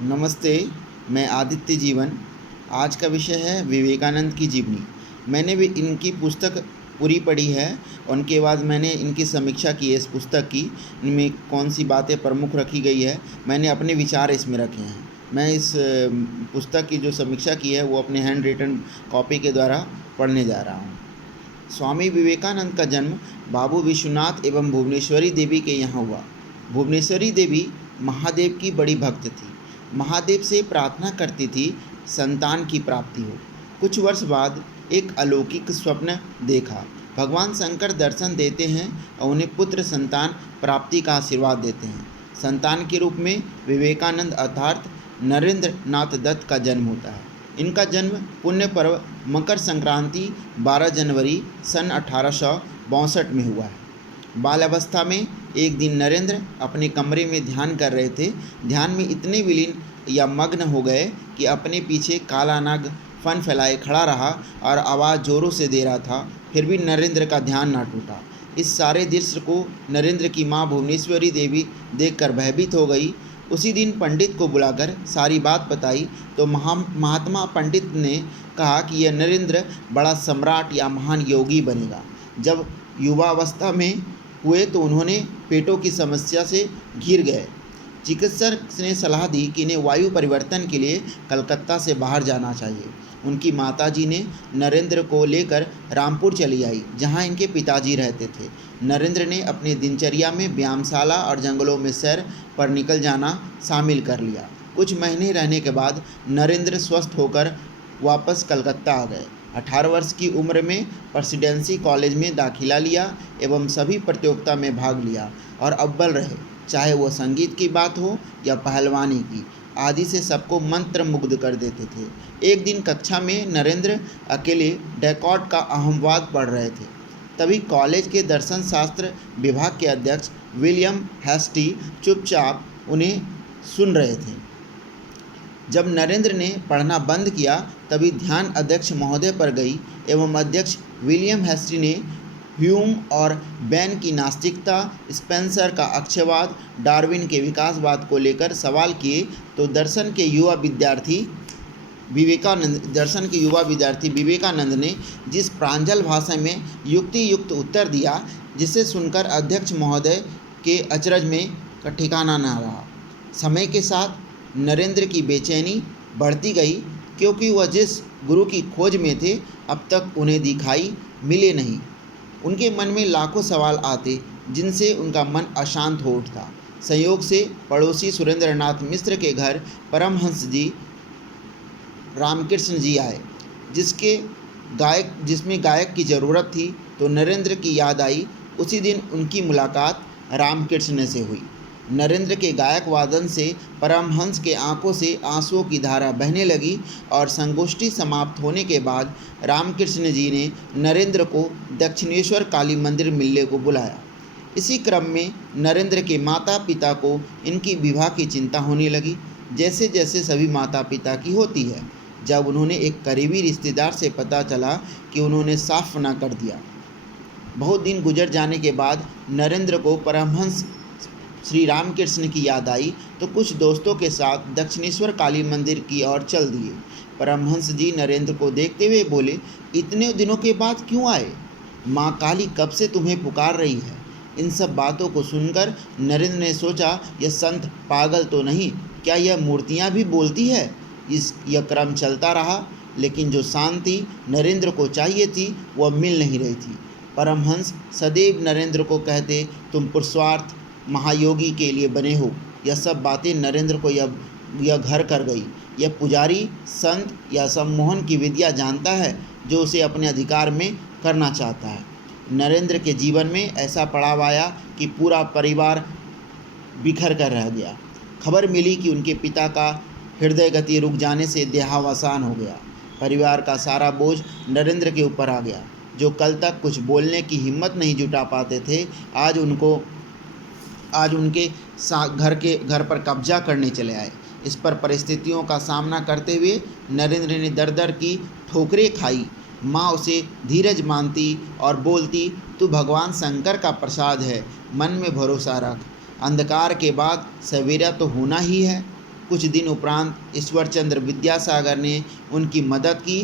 नमस्ते, मैं आदित्य जीवन। आज का विषय है विवेकानंद की जीवनी। मैंने भी इनकी पुस्तक पूरी पढ़ी है। उनके बाद मैंने इनकी समीक्षा की है इस पुस्तक की। इनमें कौन-सी बातें प्रमुख रखी गई है, मैंने अपने विचार इसमें रखे हैं। मैं इस पुस्तक की जो समीक्षा की है वो अपने हैंड रिटन कॉपी के द्वारा पढ़ने जा रहा हूँ। स्वामी विवेकानंद का जन्म बाबू विश्वनाथ एवं भुवनेश्वरी देवी के यहाँ हुआ। भुवनेश्वरी देवी महादेव की बड़ी भक्त थी। महादेव से प्रार्थना करती थी संतान की प्राप्ति हो। कुछ वर्ष बाद एक अलौकिक स्वप्न देखा। भगवान शंकर दर्शन देते हैं और उन्हें पुत्र संतान प्राप्ति का आशीर्वाद देते हैं। संतान के रूप में विवेकानंद अर्थात नरेंद्र नाथ दत्त का जन्म होता है। इनका जन्म पुण्य पर्व मकर संक्रांति 12 जनवरी सन 1862 में हुआ है। बाल्यावस्था में एक दिन नरेंद्र अपने कमरे में ध्यान कर रहे थे। ध्यान में इतने विलीन या मग्न हो गए कि अपने पीछे काला नाग फन फैलाए खड़ा रहा और आवाज़ जोरों से दे रहा था। फिर भी नरेंद्र का ध्यान ना टूटा। इस सारे दृश्य को नरेंद्र की माँ भुवनेश्वरी देवी देखकर भयभीत हो गई। उसी दिन पंडित को बुलाकर सारी बात बताई तो महात्मा पंडित ने कहा कि यह नरेंद्र बड़ा सम्राट या महान योगी बनेगा। जब युवावस्था में हुए तो उन्होंने पेटों की समस्या से घिर गए। चिकित्सक ने सलाह दी कि इन्हें वायु परिवर्तन के लिए कलकत्ता से बाहर जाना चाहिए। उनकी माताजी ने नरेंद्र को लेकर रामपुर चली आई, जहां इनके पिताजी रहते थे। नरेंद्र ने अपनी दिनचर्या में व्यायामशाला और जंगलों में सैर पर निकल जाना शामिल कर लिया। कुछ महीने रहने के बाद नरेंद्र स्वस्थ होकर वापस कलकत्ता आ गए। 18 वर्ष की उम्र में प्रेसिडेंसी कॉलेज में दाखिला लिया एवं सभी प्रतियोगिता में भाग लिया और अव्वल रहे, चाहे वह संगीत की बात हो या पहलवानी की आदि से सबको मंत्र मुग्ध कर देते थे। एक दिन कक्षा में नरेंद्र अकेले डेकार्ट का अहमवाद पढ़ रहे थे। तभी कॉलेज के दर्शन शास्त्र विभाग के अध्यक्ष विलियम हेस्टी चुपचाप उन्हें सुन रहे थे। जब नरेंद्र ने पढ़ना बंद किया तभी ध्यान अध्यक्ष महोदय पर गई एवं अध्यक्ष विलियम हेस्टी ने ह्यूम और बैन की नास्तिकता, स्पेंसर का अक्षयवाद, डार्विन के विकासवाद को लेकर सवाल किए तो दर्शन के युवा विद्यार्थी विवेकानंद ने जिस प्रांजल भाषा में युक्ति युक्त उत्तर दिया, जिसे सुनकर अध्यक्ष महोदय के अचरज में का ठिकाना न रहा। समय के साथ नरेंद्र की बेचैनी बढ़ती गई, क्योंकि वह जिस गुरु की खोज में थे अब तक उन्हें दिखाई मिले नहीं। उनके मन में लाखों सवाल आते जिनसे उनका मन अशांत हो उठता। संयोग से पड़ोसी सुरेंद्रनाथ मिश्र के घर परमहंस जी रामकृष्ण जी आए, जिसमें गायक की ज़रूरत थी, तो नरेंद्र की याद आई। उसी दिन उनकी मुलाकात रामकृष्ण से हुई। नरेंद्र के गायक वादन से परमहंस के आंखों से आंसुओं की धारा बहने लगी और संगोष्ठी समाप्त होने के बाद रामकृष्ण जी ने नरेंद्र को दक्षिणेश्वर काली मंदिर मिलने को बुलाया। इसी क्रम में नरेंद्र के माता पिता को इनकी विवाह की चिंता होने लगी, जैसे जैसे सभी माता पिता की होती है। जब उन्होंने एक करीबी रिश्तेदार से पता चला कि उन्होंने साफ मना कर दिया। बहुत दिन गुजर जाने के बाद नरेंद्र को परमहंस श्री रामकृष्ण की याद आई तो कुछ दोस्तों के साथ दक्षिणेश्वर काली मंदिर की ओर चल दिए। परमहंस जी नरेंद्र को देखते हुए बोले, इतने दिनों के बाद क्यों आए? माँ काली कब से तुम्हें पुकार रही है। इन सब बातों को सुनकर नरेंद्र ने सोचा, यह संत पागल तो नहीं, क्या यह मूर्तियाँ भी बोलती है? यह क्रम चलता रहा, लेकिन जो शांति नरेंद्र को चाहिए थी वह मिल नहीं रही थी। परमहंस सदैव नरेंद्र को कहते, तुम पुरुषार्थ महायोगी के लिए बने हो। यह सब बातें नरेंद्र को यह घर कर गई। यह पुजारी संत या सम्मोहन की विद्या जानता है जो उसे अपने अधिकार में करना चाहता है। नरेंद्र के जीवन में ऐसा पड़ाव आया कि पूरा परिवार बिखर कर रह गया। खबर मिली कि उनके पिता का हृदय गति रुक जाने से देहावसान हो गया। परिवार का सारा बोझ नरेंद्र के ऊपर आ गया। जो कल तक कुछ बोलने की हिम्मत नहीं जुटा पाते थे, आज उनके घर पर कब्जा करने चले आए। इस पर परिस्थितियों का सामना करते हुए नरेंद्र ने दर दर की ठोकरें खाई। माँ उसे धीरज मानती और बोलती, तू भगवान शंकर का प्रसाद है, मन में भरोसा रख, अंधकार के बाद सवेरा तो होना ही है। कुछ दिन उपरांत ईश्वरचंद्र विद्यासागर ने उनकी मदद की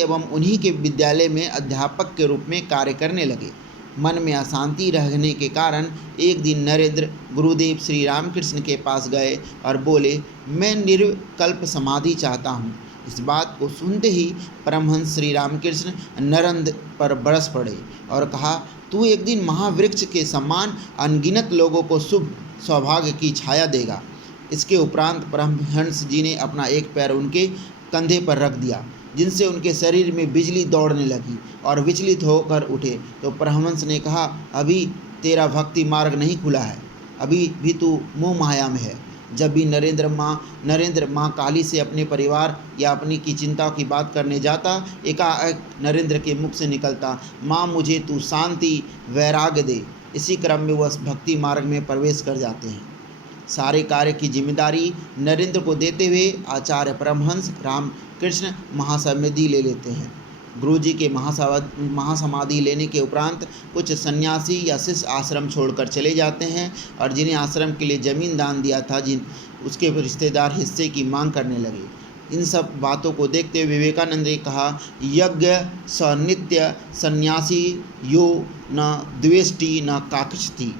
एवं उन्हीं के विद्यालय में अध्यापक के रूप में कार्य करने लगे। मन में अशांति रहने के कारण एक दिन नरेंद्र गुरुदेव श्री रामकृष्ण के पास गए और बोले, मैं निर्विकल्प समाधि चाहता हूँ। इस बात को सुनते ही परमहंस श्री रामकृष्ण नरेंद्र पर बरस पड़े और कहा, तू एक दिन महावृक्ष के समान अनगिनत लोगों को शुभ सौभाग्य की छाया देगा। इसके उपरांत परमहंस जी ने अपना एक पैर उनके कंधे पर रख दिया, जिनसे उनके शरीर में बिजली दौड़ने लगी और विचलित होकर उठे। तो परमहंस ने कहा, अभी तेरा भक्ति मार्ग नहीं खुला है, अभी भी तू मोह माया में है। जब भी नरेंद्र माँ काली से अपने परिवार या अपनी की चिंता की बात करने जाता, एकाएक नरेंद्र के मुख से निकलता, माँ मुझे तू शांति वैराग्य दे। इसी क्रम में वह भक्ति मार्ग में प्रवेश कर जाते हैं। सारे कार्य की जिम्मेदारी नरेंद्र को देते हुए आचार्य परमहंस रामकृष्ण महासमाधि ले लेते हैं। गुरुजी के महासमाधि लेने के उपरांत कुछ सन्यासी या शिष्य आश्रम छोड़कर चले जाते हैं और जिन्हें आश्रम के लिए जमीन दान दिया था उसके रिश्तेदार हिस्से की मांग करने लगे। इन सब बातों को देखते हुए विवेकानंद ने कहा, यज्ञ स नित्य सन्यासी यो न द्वेष्टि न काक्षति।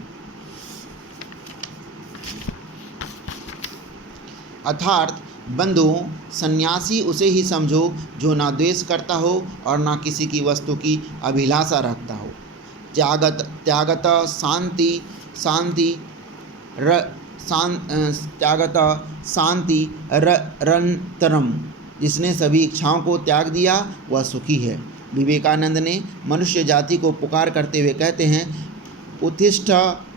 अर्थात बंधुओं, सन्यासी उसे ही समझो जो ना द्वेष करता हो और ना किसी की वस्तु की अभिलाषा रखता हो। त्यागत शांति रंतरम। जिसने सभी इच्छाओं को त्याग दिया वह सुखी है। विवेकानंद ने मनुष्य जाति को पुकार करते हुए कहते हैं, उत्तिष्ठ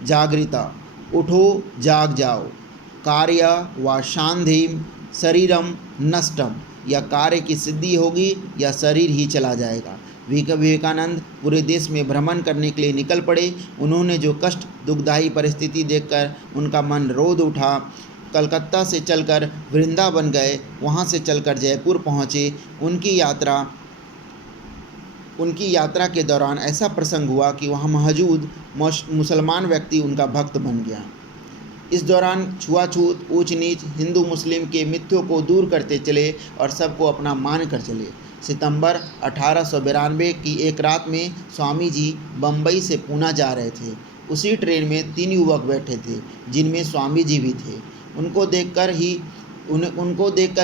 जागृता, उठो जाग जाओ, कार्य व शांधिम शरीरम नष्टम। या कार्य की सिद्धि होगी या शरीर ही चला जाएगा। विवेकानंद पूरे देश में भ्रमण करने के लिए निकल पड़े। उन्होंने जो कष्ट दुखदायी परिस्थिति देखकर उनका मन रोद उठा। कलकत्ता से चलकर वृंदावन गए, वहाँ से चलकर जयपुर पहुँचे। उनकी यात्रा के दौरान ऐसा प्रसंग हुआ कि वहाँ मौजूद मुसलमान व्यक्ति उनका भक्त बन गया। इस दौरान छुआछूत, ऊंच नीच, हिंदू मुस्लिम के मिथ्यों को दूर करते चले और सबको अपना मान कर चले। सितंबर 1892 की एक रात में स्वामी जी बम्बई से पूना जा रहे थे। उसी ट्रेन में 3 युवक बैठे थे, जिनमें स्वामी जी भी थे। उनको देखकर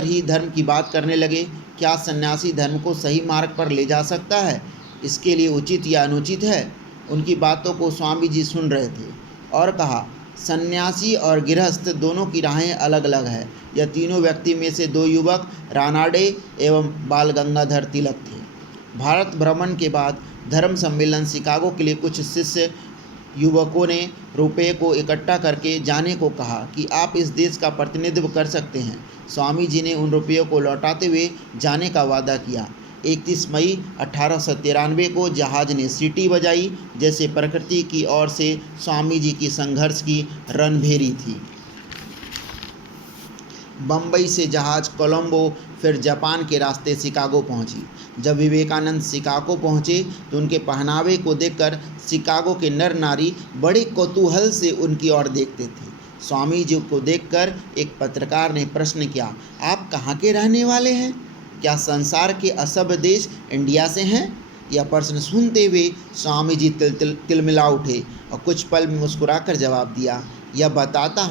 ही धर्म की बात करने लगे। क्या सन्यासी धर्म को सही मार्ग पर ले जा सकता है? इसके लिए उचित या अनुचित है? उनकी बातों को स्वामी जी सुन रहे थे और कहा, सन्यासी और गृहस्थ दोनों की राहें अलग अलग है। यह तीनों व्यक्ति में से 2 युवक रानाडे एवं बाल गंगाधर तिलक थे। भारत भ्रमण के बाद धर्म सम्मेलन शिकागो के लिए कुछ शिष्य युवकों ने रुपये को इकट्ठा करके जाने को कहा कि आप इस देश का प्रतिनिधित्व कर सकते हैं। स्वामी जी ने उन रुपयों को लौटाते हुए जाने का वादा किया। 31 मई 1893 को जहाज ने सीटी बजाई, जैसे प्रकृति की ओर से स्वामी जी की संघर्ष की रणभेरी थी। बम्बई से जहाज कोलंबो फिर जापान के रास्ते शिकागो पहुंची। जब विवेकानंद शिकागो पहुंचे तो उनके पहनावे को देखकर शिकागो के नर नारी बड़े कौतूहल से उनकी ओर देखते थे। स्वामी जी को देखकर एक पत्रकार ने प्रश्न किया, आप कहाँ के रहने वाले हैं? क्या संसार के असभ्य देश इंडिया से हैं? यह प्रश्न सुनते हुए स्वामी जी तिलमिला उठे और कुछ पल में मुस्कुराकर जवाब दिया, यह बताता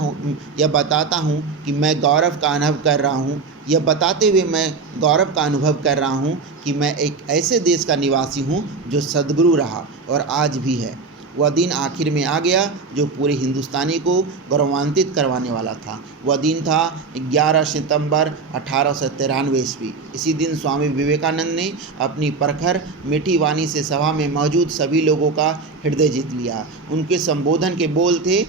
हूँ कि मैं गौरव का अनुभव कर रहा हूँ। यह बताते हुए मैं गौरव का अनुभव कर रहा हूँ कि मैं एक ऐसे देश का निवासी हूँ जो सद्गुरु रहा और आज भी है। वह दिन आखिर में आ गया जो पूरे हिंदुस्तानी को गौरवान्वित करवाने वाला था। वह दिन था 11 सितंबर 1893 ईस्वी। इसी दिन स्वामी विवेकानंद ने अपनी प्रखर मीठी वाणी से सभा में मौजूद सभी लोगों का हृदय जीत लिया। उनके संबोधन के बोल थे,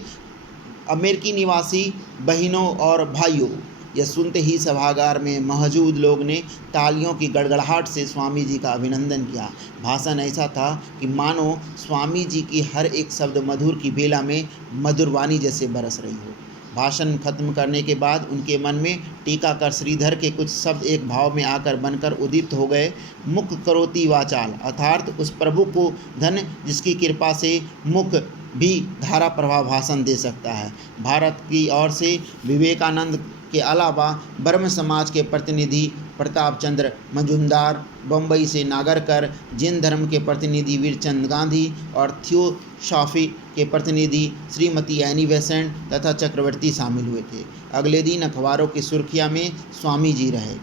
अमेरिकी निवासी बहनों और भाइयों। यह सुनते ही सभागार में मौजूद लोग ने तालियों की गड़गड़ाहट से स्वामी जी का अभिनंदन किया। भाषण ऐसा था कि मानो स्वामी जी की हर एक शब्द मधुर की बेला में मधुर वाणी जैसे बरस रही हो। भाषण खत्म करने के बाद उनके मन में टीकाकर श्रीधर के कुछ शब्द एक भाव में आकर बनकर उदित हो गए। मुख करोति वाचाल, अर्थात उस प्रभु को धन्य जिसकी कृपा से मुख भी धारा प्रवाह भाषण दे सकता है। भारत की ओर से विवेकानंद के अलावा ब्रह्म समाज के प्रतिनिधि प्रताप चंद्र मजूमदार, बम्बई से नागरकर, जैन धर्म के प्रतिनिधि वीरचंद गांधी और थियोसॉफी के प्रतिनिधि श्रीमती एनी बेसेंट तथा चक्रवर्ती शामिल हुए थे। अगले दिन अखबारों की सुर्खियां में स्वामी जी रहे।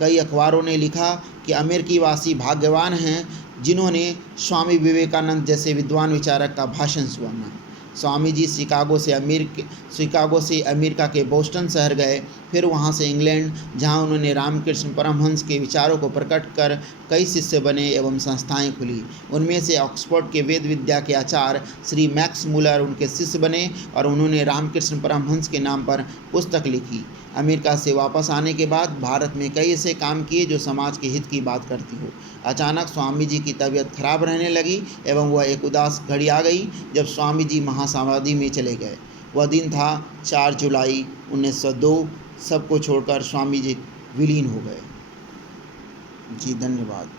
कई अखबारों ने लिखा कि अमेरिकी वासी भाग्यवान हैं जिन्होंने स्वामी विवेकानंद जैसे विद्वान विचारक का भाषण सुना। स्वामी जी शिकागो से अमेरिका के बोस्टन शहर गए, फिर वहां से इंग्लैंड, जहां उन्होंने रामकृष्ण परमहंस के विचारों को प्रकट कर कई शिष्य बने एवं संस्थाएं खुली। उनमें से ऑक्सफोर्ड के वेद विद्या के आचार्य श्री मैक्स मूलर उनके शिष्य बने और उन्होंने रामकृष्ण परमहंस के नाम पर पुस्तक लिखी। अमेरिका से वापस आने के बाद भारत में कई ऐसे काम किए जो समाज के हित की बात करती हो। अचानक स्वामी जी की तबीयत खराब रहने लगी एवं वह एक उदास घड़ी आ गई जब स्वामी जी महासमाधि में चले गए। वह दिन था 4 जुलाई 1902। सबको छोड़कर स्वामी जी विलीन हो गए। जी धन्यवाद।